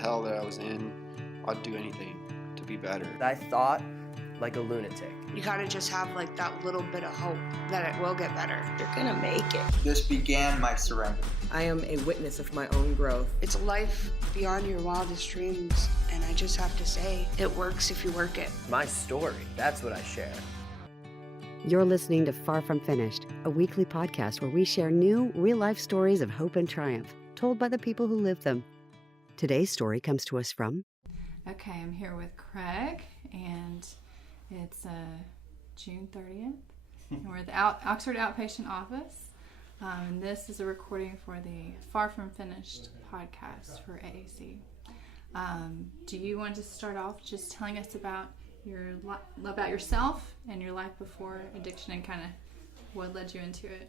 hell that I was in, I'd do anything to be better. I thought like a lunatic. You gotta just have like that little bit of hope that it will get better. You're gonna make it. This began my surrender. I am a witness of my own growth. It's a life beyond your wildest dreams, and I just have to say, it works if you work it. My story, that's what I share. You're listening to Far From Finished, a weekly podcast where we share new, real-life stories of hope and triumph, told by the people who live them. Today's story comes to us from... Okay, I'm here with Craig, and it's June 30th, and we're at the Oxford Outpatient Office, and this is a recording for the Far From Finished podcast for AAC. Do you want to start off just telling us about yourself and your life before addiction and kind of what led you into it?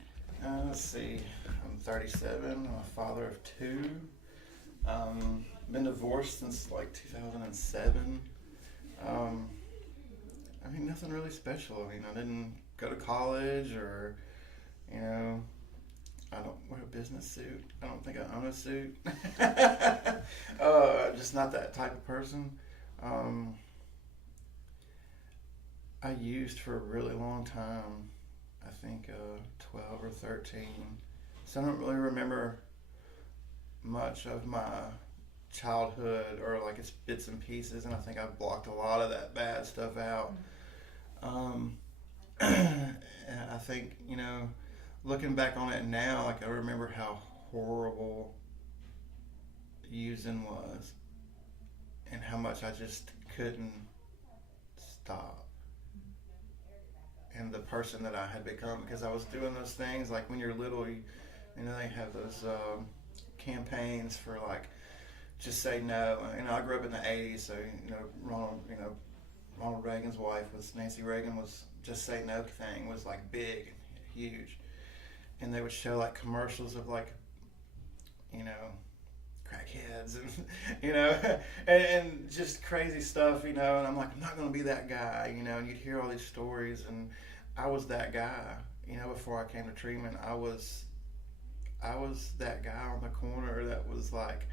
Let's see. I'm 37. I'm a father of 2. Been divorced since like 2007. I mean, nothing really special. I mean, I didn't go to college or, I don't wear a business suit. I don't think I own a suit. Just not that type of person. I used for a really long time, I think 12 or 13. So I don't really remember much of my childhood, or like it's bits and pieces, and I think I've blocked a lot of that bad stuff out. And I think, looking back on it now, like I remember how horrible using was and how much I just couldn't stop. And the person that I had become, because I was doing those things, like when you're little, they have those campaigns for like, just say no. I grew up in the 80s, so, Ronald Reagan's wife was, Nancy Reagan was, just say no thing was like big, huge. And they would show like commercials of like, crackheads and, and just crazy stuff, and I'm like, I'm not going to be that guy, and you'd hear all these stories, and I was that guy, before I came to treatment. I was that guy on the corner that was like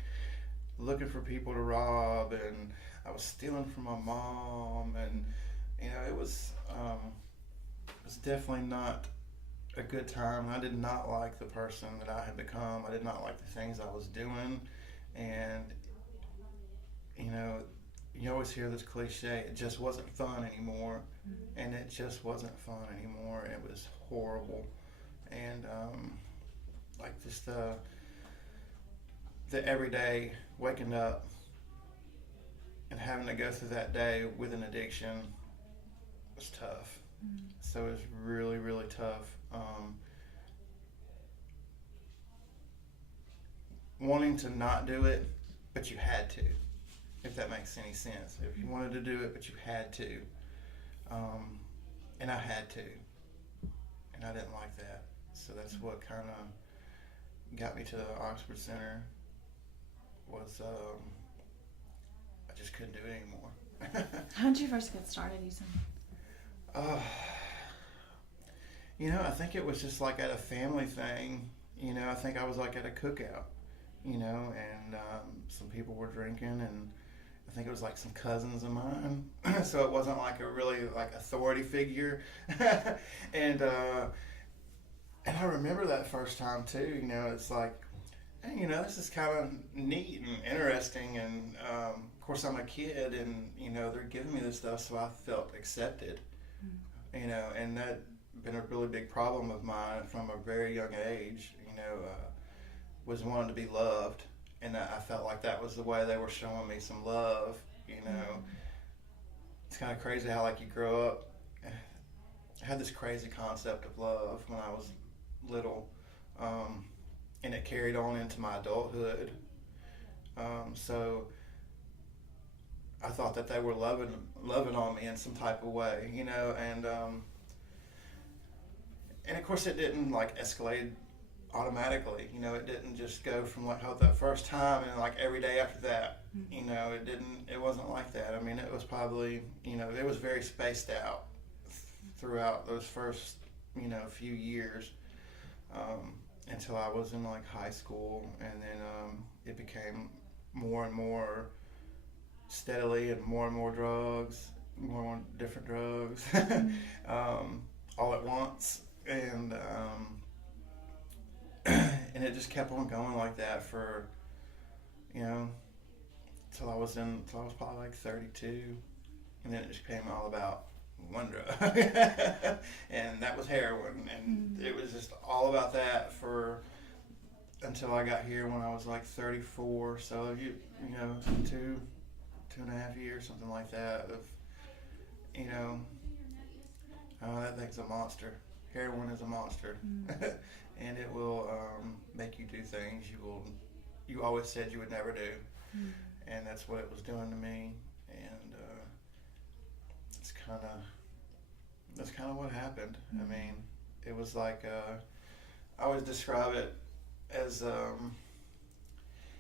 looking for people to rob, and I was stealing from my mom, and it was definitely not a good time. I did not like the person that I had become. I did not like the things I was doing, and you always hear this cliche, it just wasn't fun anymore. And it just wasn't fun anymore. It was horrible. And like just the everyday waking up and having to go through that day with an addiction was tough. So it was really, really tough. Wanting to not do it, but you had to, if that makes any sense. If you wanted to do it, but you had to. And I had to. And I didn't like that. So that's what kind of got me to the Oxford Center, was I just couldn't do it anymore. How did you first get started using? I think it was just like at a family thing. I think I was like at a cookout, and some people were drinking, and I think it was like some cousins of mine. So it wasn't like a really like authority figure. And I remember that first time too, it's like, hey, this is kind of neat and interesting, and of course I'm a kid, and they're giving me this stuff, so I felt accepted. And that been a really big problem of mine from a very young age, was wanting to be loved, and I felt like that was the way they were showing me some love. It's kind of crazy how like you grow up. I had this crazy concept of love when I was little, and it carried on into my adulthood. So I thought that they were loving on me in some type of way, and of course it didn't like escalate automatically. It didn't just go from like how that first time and like every day after that. It wasn't like that. I mean, it was probably, it was very spaced out throughout those first, few years, until I was in like high school, and then it became more and more steadily, and more drugs, more different drugs, all at once, and and it just kept on going like that for, you know, till I was probably like 32, and then it just became all about one drug, and that was heroin, and it was just all about that for until I got here when I was like 34. So you know, 2.5 years, something like that. Of, you know, that thing's a monster. Heroin is a monster, and it will make you do things you always said you would never do, and that's what it was doing to me. And that's kind of what happened. I mean, it was like I always describe it as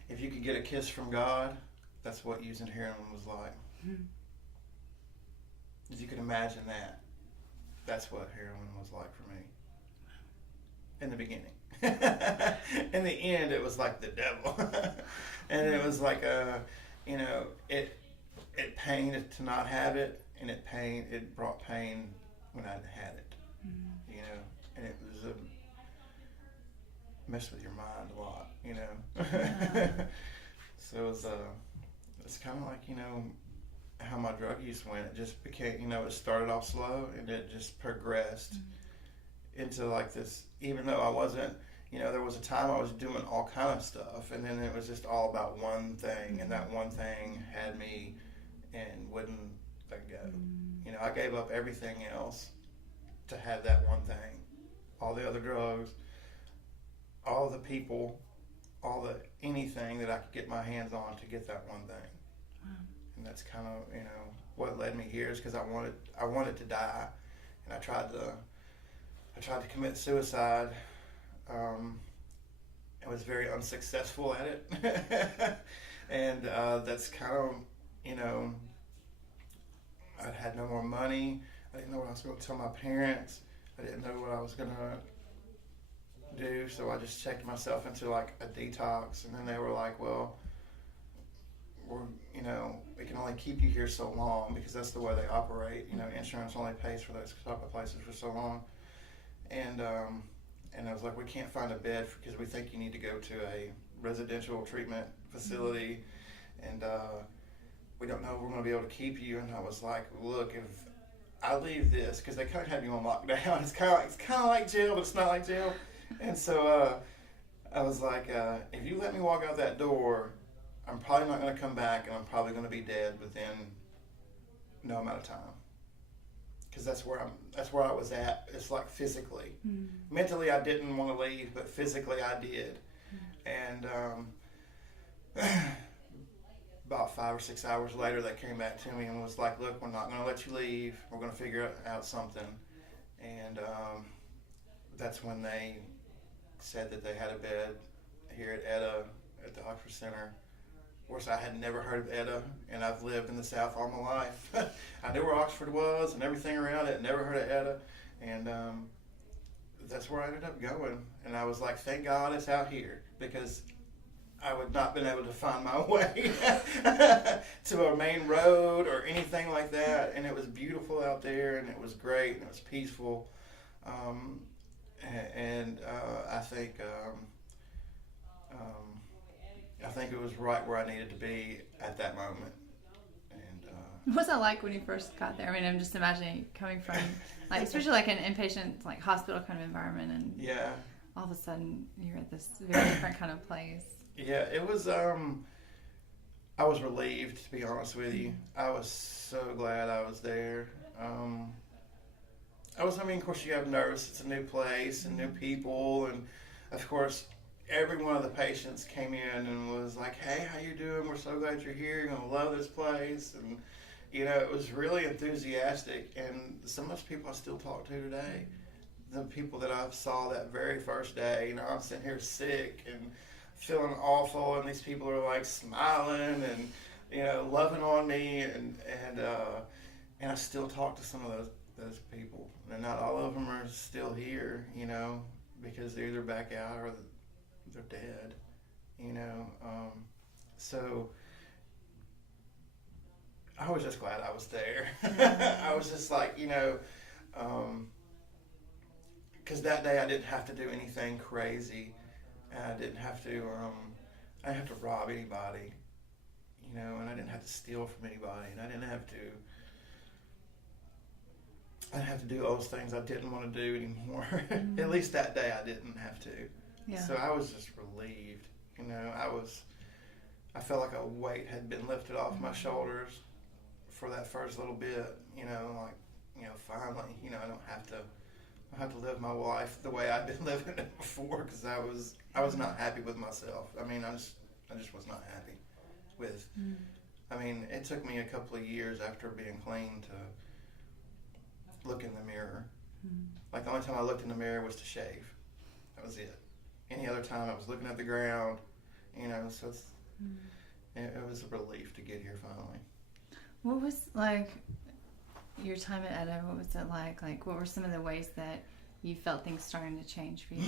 if you could get a kiss from God, that's what using heroin was like. If you could imagine that, that's what heroin was like for me. In the beginning. In the end, it was like the devil. And it was like, you know, it pained to not have it, and it brought pain when I had it. You know, and it was messed with your mind a lot, you know. So it's kind of like, you know, how my drug use went. It just became, you know, it started off slow, and it just progressed into like this, even though I wasn't, you know, there was a time I was doing all kind of stuff, and then it was just all about one thing, and that one thing had me and wouldn't let go. You know, I gave up everything else to have that one thing. All the other drugs, all the people, anything that I could get my hands on to get that one thing. Wow. And that's kind of, you know, what led me here, is because I wanted to die, and I tried to commit suicide. I was very unsuccessful at it. And that's kind of, you know, I had no more money. I didn't know what I was going to tell my parents. I didn't know what I was going to do, so I just checked myself into like a detox, and then they were like, well, we can only keep you here so long, because that's the way they operate. You know, insurance only pays for those type of places for so long. And I was like, we can't find a bed because we think you need to go to a residential treatment facility, and we don't know if we're going to be able to keep you. And I was like, look, if I leave this, because they kind of have you on lockdown. It's kind of like jail, but it's not like jail. And so I was like, if you let me walk out that door, I'm probably not going to come back, and I'm probably going to be dead within no amount of time. Because that's where I was at. It's like physically, mentally I didn't want to leave, but physically I did. And about 5 or 6 hours later, they came back to me and was like, "Look, we're not going to let you leave. We're going to figure out something." And that's when they said that they had a bed here at Etta at the Oxford Center. Of course, I had never heard of Etta, and I've lived in the South all my life. I knew where Oxford was and everything around it, never heard of Etta, and that's where I ended up going. And I was like, thank God it's out here, because I would not been able to find my way to a main road or anything like that. And it was beautiful out there, and it was great, and it was peaceful. I think it was right where I needed to be at that moment. And what was that like when you first got there? I mean, I'm just imagining coming from, like, especially like an inpatient, like hospital kind of environment, and yeah, all of a sudden you're at this very different kind of place. Yeah, it was. I was relieved, to be honest with you. I was so glad I was there. Of course, you have nerves. It's a new place and new people, and of course, every one of the patients came in and was like, "Hey, how you doing? We're so glad you're here. You're gonna love this place." And you know, it was really enthusiastic. And some of those people I still talk to today, the people that I saw that very first day. You know, I'm sitting here sick and feeling awful, and these people are like smiling and, you know, loving on me, and I still talk to some of those people. And not all of them are still here, you know, because they're either back out or they're dead, you know. So I was just glad I was there. I was just like, because that day I didn't have to do anything crazy. I didn't have to rob anybody, and I didn't have to steal from anybody, and I didn't have to do those things I didn't want to do anymore. At least that day I didn't have to. Yeah. So I was just relieved. I felt like a weight had been lifted off my shoulders for that first little bit. Finally, I don't have to live my life the way I'd been living it before, because I was not happy with myself. I just was not happy with. It took me a couple of years after being clean to look in the mirror. Like, the only time I looked in the mirror was to shave. That was it. Any other time I was looking at the ground, so it was a relief to get here finally. What was, like, your time at Etta, what was it like? Like, what were some of the ways that you felt things starting to change for you?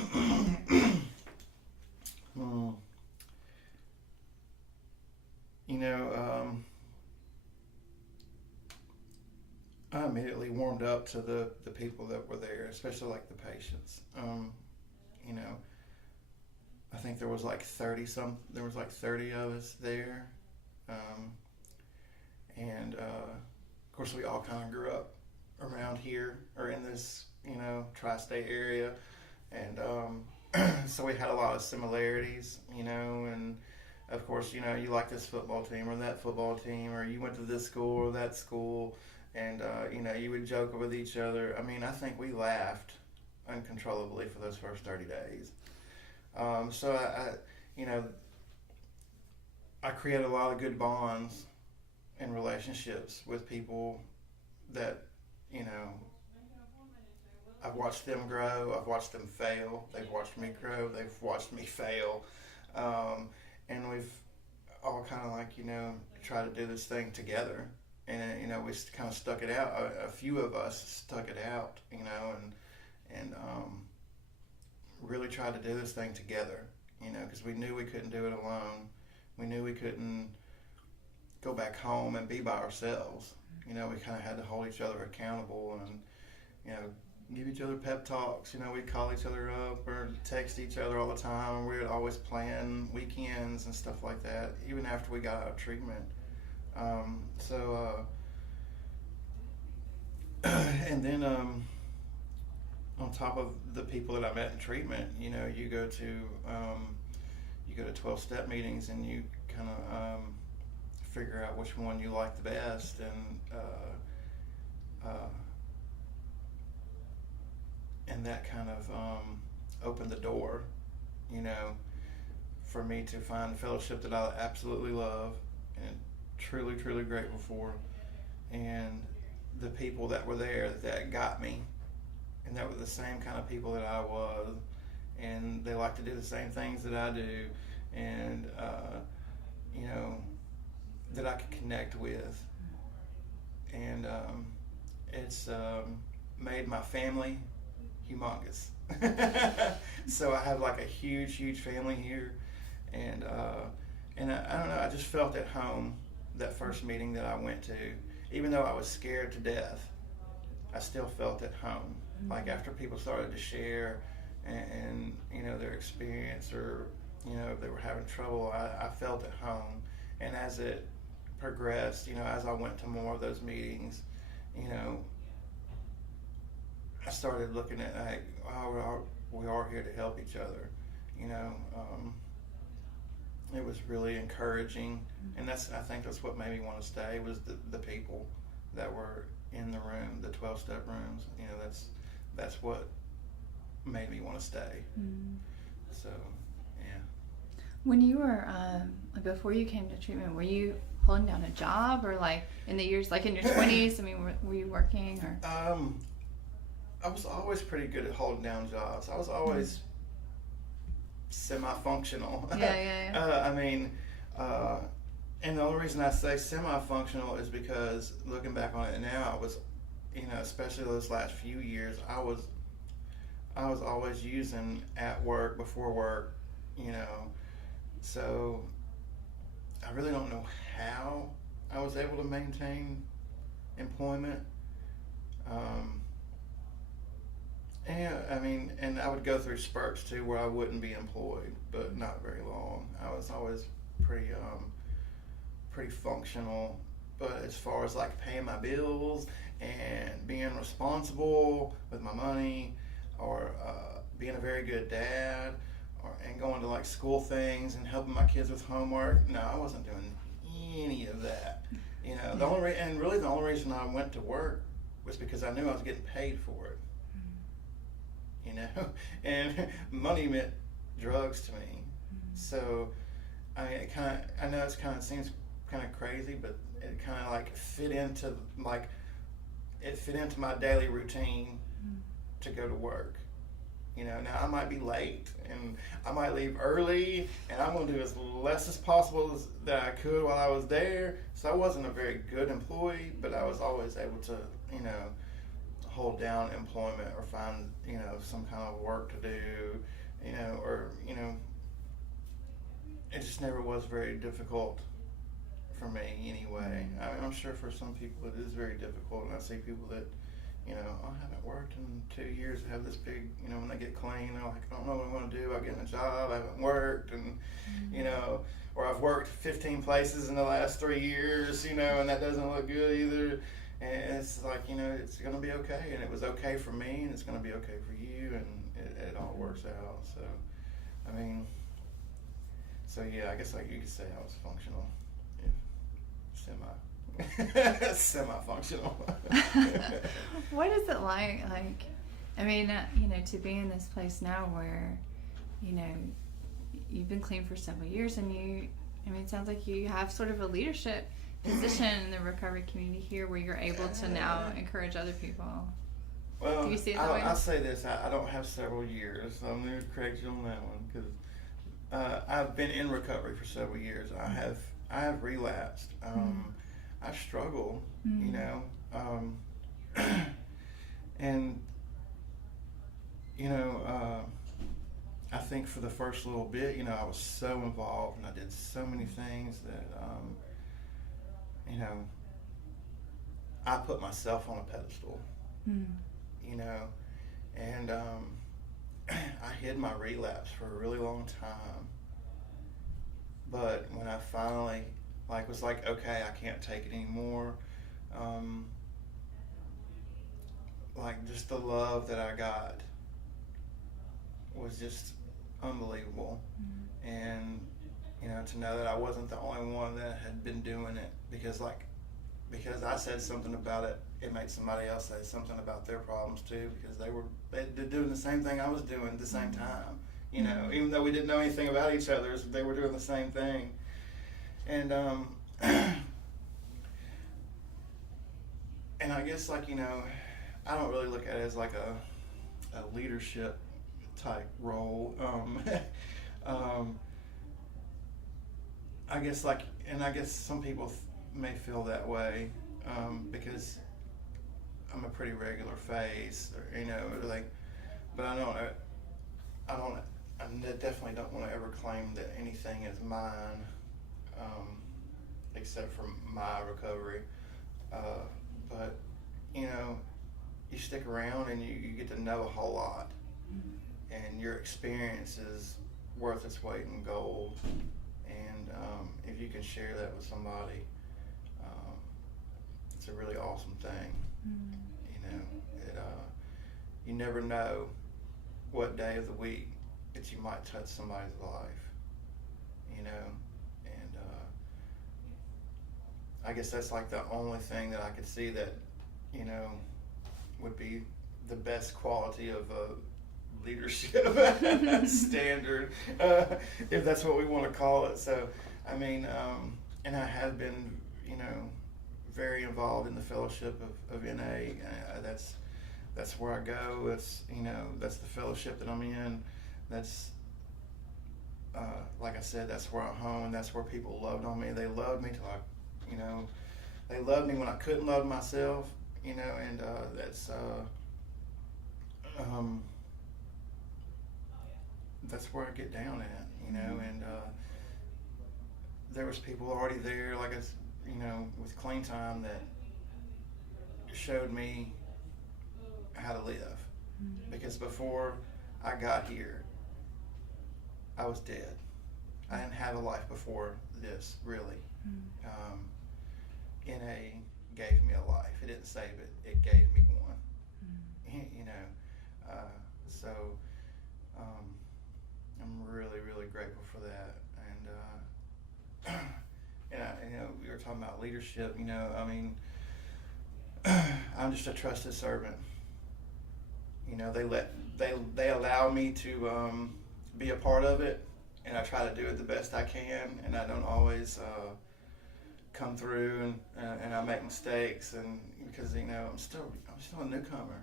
I immediately warmed up to the people that were there, especially like the patients. I think there was like 30 of us there. And of course we all kind of grew up around here or in this, tri-state area. And so we had a lot of similarities, and of course, you like this football team or that football team, or you went to this school or that school, and you would joke with each other. I think we laughed uncontrollably for those first 30 days. So I created a lot of good bonds and relationships with people that, I've watched them grow, I've watched them fail, they've watched me grow, they've watched me fail, and we've all kind of like, tried to do this thing together, and, we kind of stuck it out. A few of us stuck it out, and really tried to do this thing together, because we knew we couldn't do it alone. We knew we couldn't go back home and be by ourselves. We kind of had to hold each other accountable and, give each other pep talks. We'd call each other up or text each other all the time. And we would always plan weekends and stuff like that, even after we got out of treatment. And then on top of the people that I met in treatment, you go to 12-step meetings and you kind of figure out which one you like the best, and that kind of opened the door, for me to find fellowship that I absolutely love and truly, truly grateful for, and the people that were there that got me, and that were the same kind of people that I was, and they like to do the same things that I do, and that I could connect with, and it's made my family humongous. So I have like a huge family here, and I don't know, I just felt at home that first meeting that I went to. Even though I was scared to death, I still felt at home. Like, after people started to share and their experience, or if they were having trouble, I felt at home. And as it progressed, as I went to more of those meetings, I started looking at, like, oh, we are here to help each other. It was really encouraging, and I think that's what made me want to stay, was the people that were in the room, the 12-step rooms. That's what made me want to stay. So, yeah. When you were, before you came to treatment, were you holding down a job, or like in the years, like in your 20s? Were you working, or? I was always pretty good at holding down jobs. I was always semi-functional. Yeah. And the only reason I say semi-functional is because, looking back on it now, I was, especially those last few years, I was always using at work, before work, so I really don't know how I was able to maintain employment. And I would go through spurts too where I wouldn't be employed, but not very long. I was always pretty functional. But as far as like paying my bills and being responsible with my money, or being a very good dad, and going to like school things and helping my kids with homework, no, I wasn't doing any of that. You know, the only reason I went to work was because I knew I was getting paid for it. You know, and money meant drugs to me. So, I mean, I know it seems kind of crazy, but it kind of like fit into my daily routine to go to work. You know, now I might be late and I might leave early, and I'm going to do as less as possible that I could while I was there. So I wasn't a very good employee, but I was always able to, you know, hold down employment or find, you know, some kind of work to do, you know, or, you know, it just never was very difficult for me anyway. I mean, I'm sure for some people it is very difficult, and I see people that, you know, I haven't worked in 2 years, have this big, you know, when they get clean, they're like, I don't know what I want to do, I get in a job, I haven't worked, and, you know, or I've worked 15 places in the last 3 years, you know, and that doesn't look good either. And it's like, you know, it's going to be okay, and it was okay for me, and it's going to be okay for you, and it all works out. So, I mean, yeah, I guess like you could say I was functional, semi-functional. What is it like, I mean, you know, to be in this place now where, you know, you've been clean for several years, and it sounds like you have sort of a leadership position in the recovery community here where you're able to now encourage other people. Well, do you see it that way? I'll say this, I don't have several years, so I'm going to correct you on that one, because I've been in recovery for several years. I have relapsed. I struggle, you know, and, you know, I think for the first little bit, you know, I was so involved, and I did so many things that, you know, I put myself on a pedestal, you know, and I hid my relapse for a really long time. But when I finally was like, okay, I can't take it anymore, like just the love that I got was just unbelievable. And, you know, to know that I wasn't the only one that had been doing it, because I said something about it, it made somebody else say something about their problems too, because they're doing the same thing I was doing at the same time. You know, even though we didn't know anything about each other, they were doing the same thing. And and I guess, like, you know, I don't really look at it as like a leadership type role. I guess some people may feel that way, because I'm a pretty regular face, or, you know, like, but I definitely don't want to ever claim that anything is mine, except for my recovery. But, you know, you stick around and you get to know a whole lot, and your experience is worth its weight in gold. And if you can share that with somebody, it's a really awesome thing. You know, you never know what day of the week that you might touch somebody's life, you know, and I guess that's like the only thing that I could see that, you know, would be the best quality of a leadership standard, if that's what we want to call it. So, I mean, and I have been, you know, very involved in the fellowship of NA. That's where I go. It's, you know, that's the fellowship that I'm in. That's, like I said, that's where I'm home, and that's where people loved on me. They loved me till you know, they loved me when I couldn't love myself, you know, and that's where I get down at, you know, and there was people already there, like I, with Clean Time, that showed me how to live. Because before I got here, I was dead. I didn't have a life before this, really. NA gave me a life. It didn't save it. It gave me one. So I'm really, really grateful for that. And we were talking about leadership. I'm just a trusted servant. They allow me to be a part of it, and I try to do it the best I can, and I don't always come through, and I make mistakes, and because I'm still a newcomer.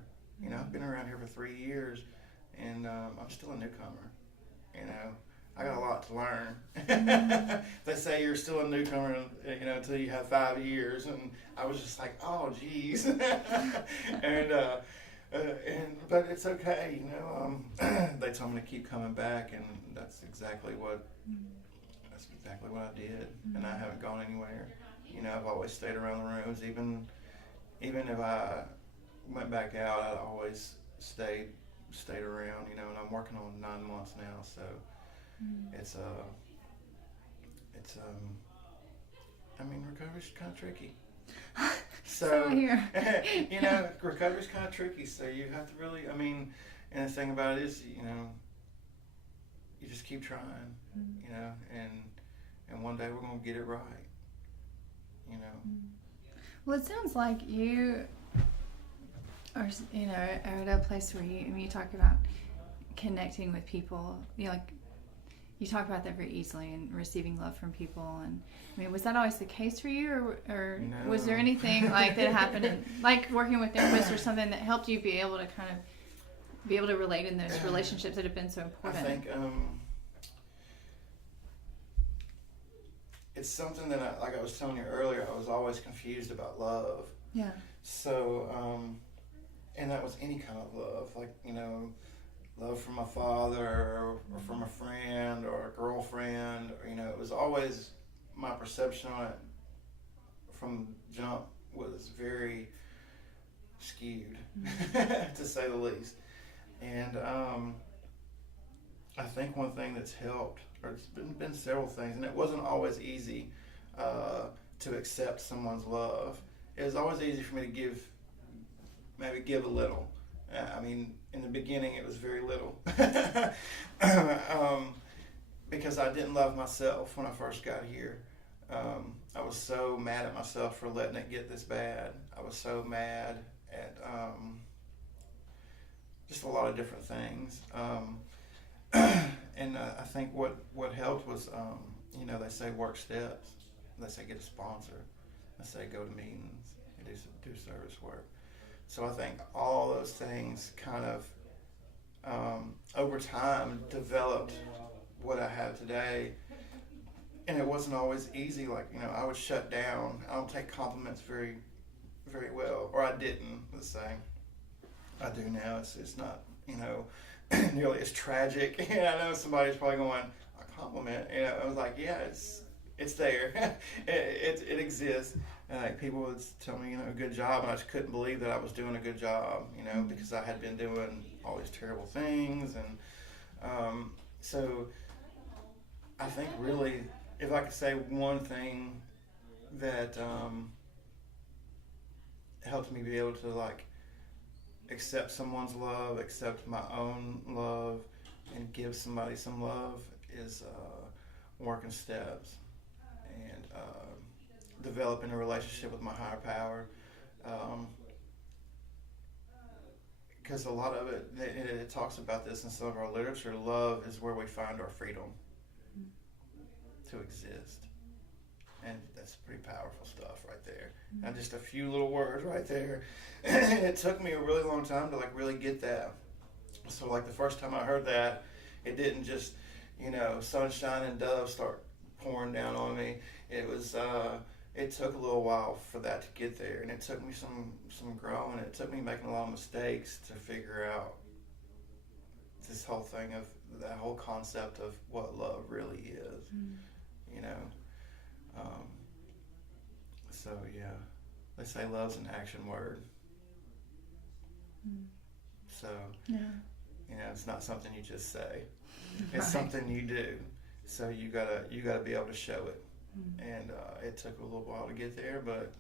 I've been around here for 3 years, and I'm still a newcomer. I got a lot to learn. They say you're still a newcomer, until you have 5 years, and I was just like, oh, geez. But it's okay, They told me to keep coming back, and that's exactly what I did, and I haven't gone anywhere. I've always stayed around the rooms, even if I went back out, I always stayed around, and I'm working on 9 months now, so recovery's kind of tricky. So recovery's kind of tricky, so you have to really, and the thing about it is, you just keep trying, and one day we're going to get it right, Well, it sounds like you are, are at a place where you talk about connecting with people, you talk about that very easily and receiving love from people. And was that always the case for you, or No. was there anything like that happened in, like working with therapists or something that helped you be able to kind of be able to relate in those relationships that have been so important? I think it's something that, like I was telling you earlier, I was always confused about love. Yeah. So, and that was any kind of love, like, love from my father or from a friend or a girlfriend. It was always, my perception on it from jump was very skewed, to say the least. And I think one thing that's helped, or it's been several things, and it wasn't always easy to accept someone's love. It was always easy for me to give a little. In the beginning, it was very little. Because I didn't love myself when I first got here. I was so mad at myself for letting it get this bad. I was so mad at just a lot of different things. And I think what helped was, they say work steps. They say get a sponsor. They say go to meetings and do service work. So I think all those things kind of, over time, developed what I have today. And it wasn't always easy. Like, I would shut down. I don't take compliments very, very well. Or I didn't, let's say. I do now. It's not, nearly as tragic. I know somebody's probably going, a compliment. I was like, yeah, it's there. it exists. And like people would tell me, good job, and I just couldn't believe that I was doing a good job, because I had been doing all these terrible things. And so I think really, if I could say one thing that helped me be able to accept someone's love, accept my own love, and give somebody some love is working steps and developing a relationship with my higher power. Because a lot of it talks about this in some of our literature. Love is where we find our freedom to exist. And that's pretty powerful stuff right there. And just a few little words right there. It took me a really long time to really get that. So the first time I heard that, it didn't just, sunshine and doves start pouring down on me. It was, it took a little while for that to get there. And it took me some growing. It took me making a lot of mistakes to figure out this whole thing of that whole concept of what love really is, Um, so yeah, they say love's an action word. So, Yeah. it's not something you just say. It's Right. something you do. So you gotta be able to show it. And it took a little while to get there, but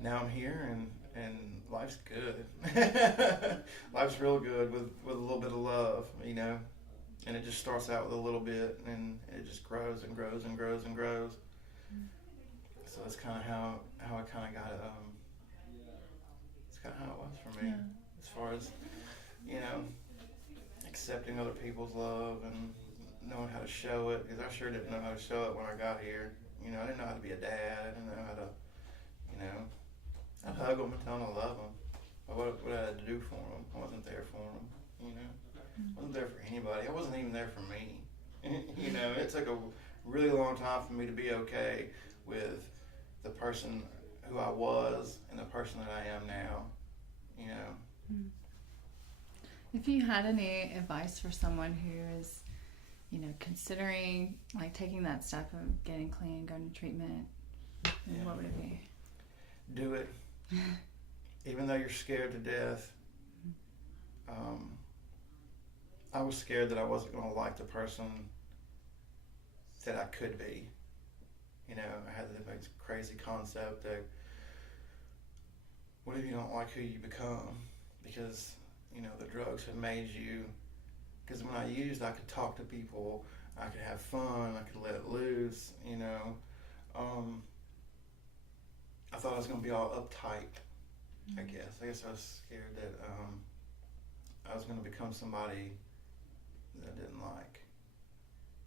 now I'm here, and life's good. Life's real good with a little bit of love, and it just starts out with a little bit, and it just grows and grows and grows and grows. So that's kind of how I kind of got it. It's kind of how it was for me, as far as accepting other people's love and knowing how to show it, because I sure didn't know how to show it when I got here. I didn't know how to be a dad. I didn't know how to, I'd hug them and tell them I love them. But what I had to do for them, I wasn't there for them, I wasn't there for anybody. I wasn't even there for me. It took a really long time for me to be okay with the person who I was and the person that I am now, If you had any advice for someone who is, considering like taking that step of getting clean, going to treatment, what would it be? Do it. Even though you're scared to death. I was scared that I wasn't going to like the person that I could be. I had this crazy concept that, what if you don't like who you become? Because, the drugs have made you, because when I used, I could talk to people, I could have fun, I could let it loose, I thought I was going to be all uptight, I guess. I was scared that I was going to become somebody that I didn't like.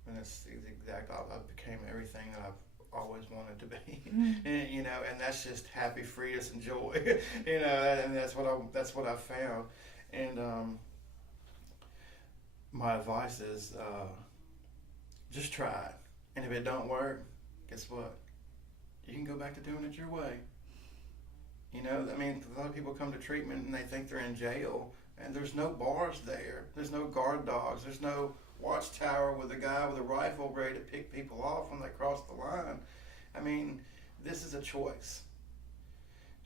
And it's the exact opposite. I became everything that I've always wanted to be. And that's just happy, freeness, and joy. And that's what I found. And my advice is just try it. And if it don't work, guess what? You can go back to doing it your way. A lot of people come to treatment and they think they're in jail, and there's no bars there. There's no guard dogs. There's no watchtower with a guy with a rifle ready to pick people off when they cross the line. This is a choice,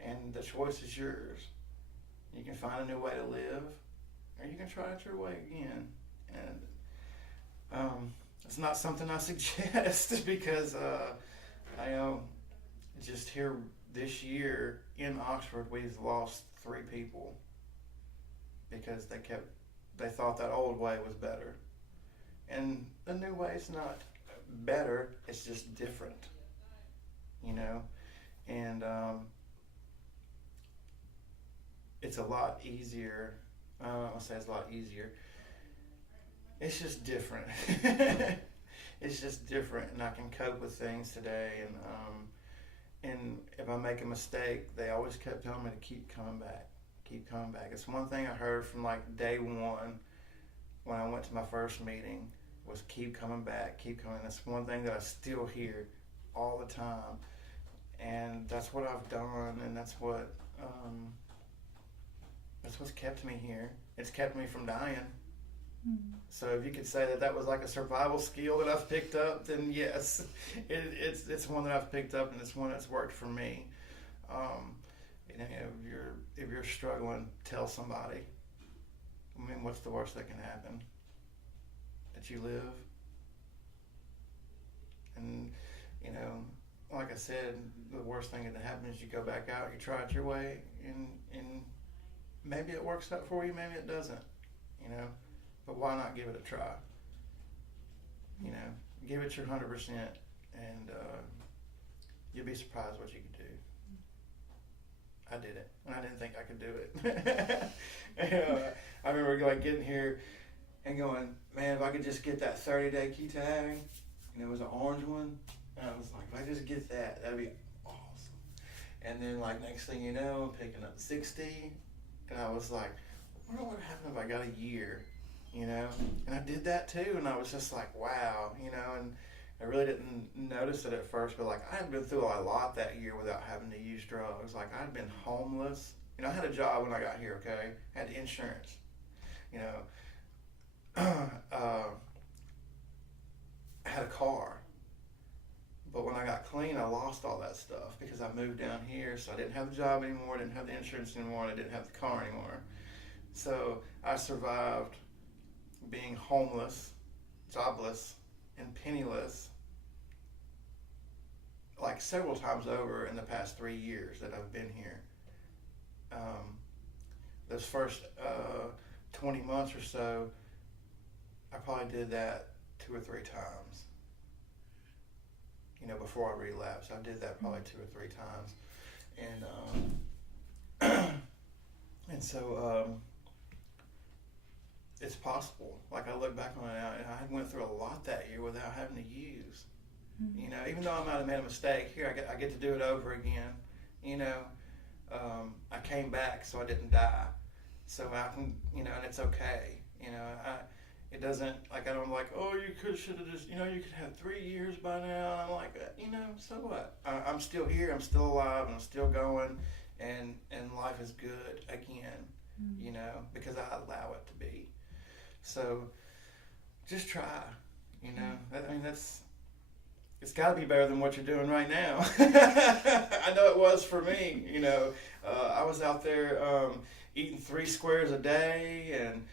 and the choice is yours. You can find a new way to live, or you can try it your way again. And it's not something I suggest because I just here this year in Oxford, we've lost 3 people because they thought that old way was better. And the new way is not better, it's just different, and it's a lot easier. I don't want to say it's a lot easier. It's just different. It's just different, and I can cope with things today. And if I make a mistake, they always kept telling me to keep coming back. It's one thing I heard from like day one when I went to my first meeting was keep coming back. That's one thing that I still hear all the time, and that's what I've done, and that's what's kept me here. It's kept me from dying. So if you could say that was like a survival skill that I've picked up, then yes, it's one that I've picked up, and it's one that's worked for me. If you're struggling, tell somebody. What's the worst that can happen? That you live. And like I said, the worst thing that can happen is you go back out, you try it your way, and maybe it works out for you, maybe it doesn't. But why not give it a try? Give it your 100%, and you'll be surprised what you can do. I did it, and I didn't think I could do it. I remember getting here and going, man, if I could just get that 30-day key tag, and it was an orange one, and I was like, if I just get that, that'd be awesome. And then next thing you know, I'm picking up 60, and I was like, I wonder what would happen if I got a year. And I did that too, and I was just like, wow, and I really didn't notice it at first, but I had been through a lot that year without having to use drugs. I'd been homeless. I had a job when I got here, okay? I had insurance, I had a car, But when I got clean, I lost all that stuff because I moved down here, so I didn't have the job anymore, I didn't have the insurance anymore, and I didn't have the car anymore. So I survived being homeless, jobless, and penniless like several times over in the past 3 years that I've been here. Those first 20 months or so, I probably did that 2 or 3 times. You know, before I relapsed, I did that probably 2 or 3 times, and so it's possible. Like I look back on it now, and I went through a lot that year without having to use. You know, even though I might have made a mistake, here I get to do it over again. You know, I came back, so I didn't die. So I can, you know, and it's okay. You know, it doesn't, like, I don't like, oh, you should have just, you know, you could have 3 years by now. And I'm like, you know, so what? I'm still here, I'm still alive, and I'm still going, and life is good again, you know, because I allow it to be. So just try, you know. I mean, it's got to be better than what you're doing right now. I know it was for me, you know. I was out there eating 3 squares a day, and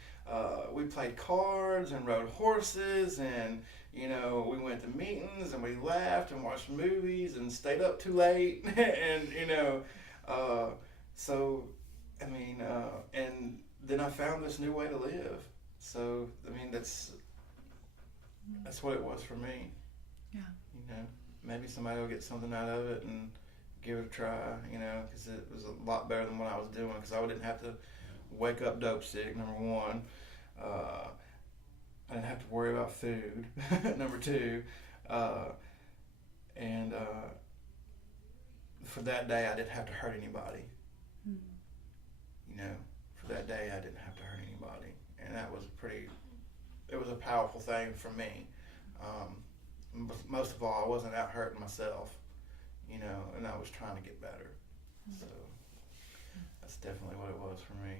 we played cards and rode horses, and, you know, we went to meetings, and we laughed and watched movies and stayed up too late, and, you know, so, I mean, and then I found this new way to live. So, I mean, that's what it was for me. Yeah. You know, maybe somebody will get something out of it and give it a try, you know, because it was a lot better than what I was doing, because I didn't have to wake up dope sick, number one. I didn't have to worry about food, number two. And for that day, I didn't have to hurt anybody. You know, for that day, I didn't have to hurt anybody. And that was it was a powerful thing for me. Most of all, I wasn't out hurting myself, you know, and I was trying to get better. So that's definitely what it was for me.